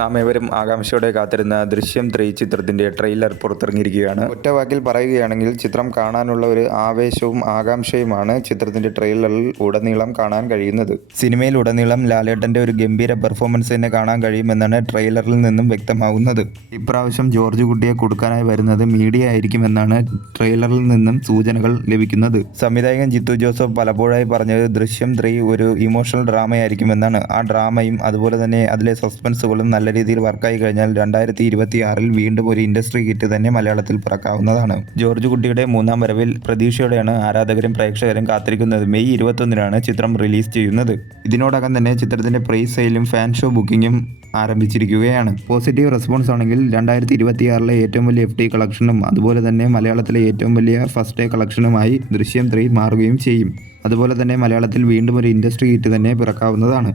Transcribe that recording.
നാം ഏവരും ആകാംക്ഷയോടെ കാത്തിരുന്ന ദൃശ്യം 3 ചിത്രത്തിന്റെ ട്രെയിലർ പുറത്തിറങ്ങിയിരിക്കുകയാണ്. ഒറ്റവാക്കിൽ പറയുകയാണെങ്കിൽ ചിത്രം കാണാനുള്ള ഒരു ആവേശവും ആകാംക്ഷയുമാണ് ചിത്രത്തിന്റെ ട്രെയിലറിൽ ഉടനീളം കാണാൻ കഴിയുന്നത്. സിനിമയിൽ ഉടനീളം ലാലേട്ടന്റെ ഒരു ഗംഭീര പെർഫോമൻസ് തന്നെ കാണാൻ കഴിയുമെന്നാണ് ട്രെയിലറിൽ നിന്നും വ്യക്തമാകുന്നത്. ഇപ്രാവശ്യം ജോർജ് കുട്ടിയെ കൊടുക്കാനായി വരുന്നത് മീഡിയ ആയിരിക്കുമെന്നാണ് ട്രെയിലറിൽ നിന്നും സൂചനകൾ ലഭിക്കുന്നത്. സംവിധായകൻ ജിത്തു ജോസഫ് പലപ്പോഴായി പറഞ്ഞത് ദൃശ്യം 3 ഒരു ഇമോഷണൽ ഡ്രാമയായിരിക്കുമെന്നാണ്. ആ ഡ്രാമയും അതുപോലെ തന്നെ അതിലെ സസ്പെൻസുകളും നല്ല രീതിയിൽ വർക്കായി കഴിഞ്ഞാൽ 2026 വീണ്ടും ഒരു ഇൻഡസ്ട്രി ഹിറ്റ് തന്നെ മലയാളത്തിൽ പിറക്കാവുന്നതാണ്. ജോർജ് കുട്ടിയുടെ മൂന്നാം വരവിൽ പ്രതീക്ഷയോടെയാണ് ആരാധകരും പ്രേക്ഷകരും കാത്തിരിക്കുന്നത്. മെയ് 21-നാണ് ചിത്രം റിലീസ് ചെയ്യുന്നത്. ഇതിനോടകം തന്നെ ചിത്രത്തിന്റെ പ്രീ സെയിലും ഫാൻ ഷോ ബുക്കിംഗും ആരംഭിച്ചിരിക്കുകയാണ്. പോസിറ്റീവ് റെസ്പോൺസ് ആണെങ്കിൽ 2026 ഏറ്റവും വലിയ FT കളക്ഷനും അതുപോലെ തന്നെ മലയാളത്തിലെ ഏറ്റവും വലിയ ഫസ്റ്റ് ഡേ കളക്ഷനുമായി ദൃശ്യം 3 മാറുകയും ചെയ്യും. അതുപോലെ തന്നെ മലയാളത്തിൽ വീണ്ടും ഒരു ഇൻഡസ്ട്രി ഹിറ്റ് തന്നെ പിറക്കാവുന്നതാണ്.